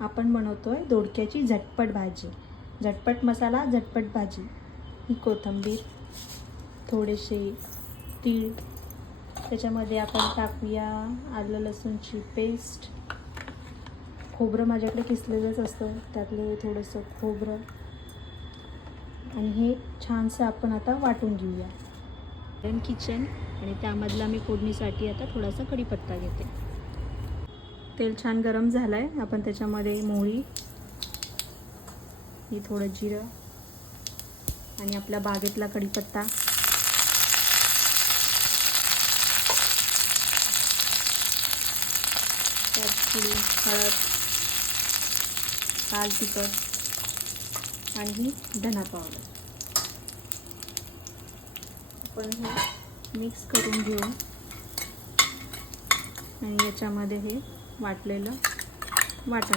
आपण बनवतोय दोडक्याची झटपट भाजी. झटपट मसाला, झटपट भाजी. ही कोथिंबीर, थोडेसे तीळ, त्याच्यामध्ये आपण टाकूया आलं लसूणची पेस्ट. खोबरं माझ्याकडे किसलेलंच असतं, त्यातलं थोडंसं खोबरं. आणि हे छानसं आपण आता वाटून घेऊया. किचन आणि त्यामधला मी फोडणीसाठी आता थोडासा कढीपत्ता घेते. तेल छान गरम झालं आहे. आपण त्याच्यामध्ये मोहरी, ही थोडं जिरं आणि आपल्या बागेतला कढीपत्ता, त्यात थोडी हळद, लाल तिखट आणि ही धना पावडर. आपण हे मिक्स करून घेऊ आणि याच्यामध्ये हे वाटलेलं वाटण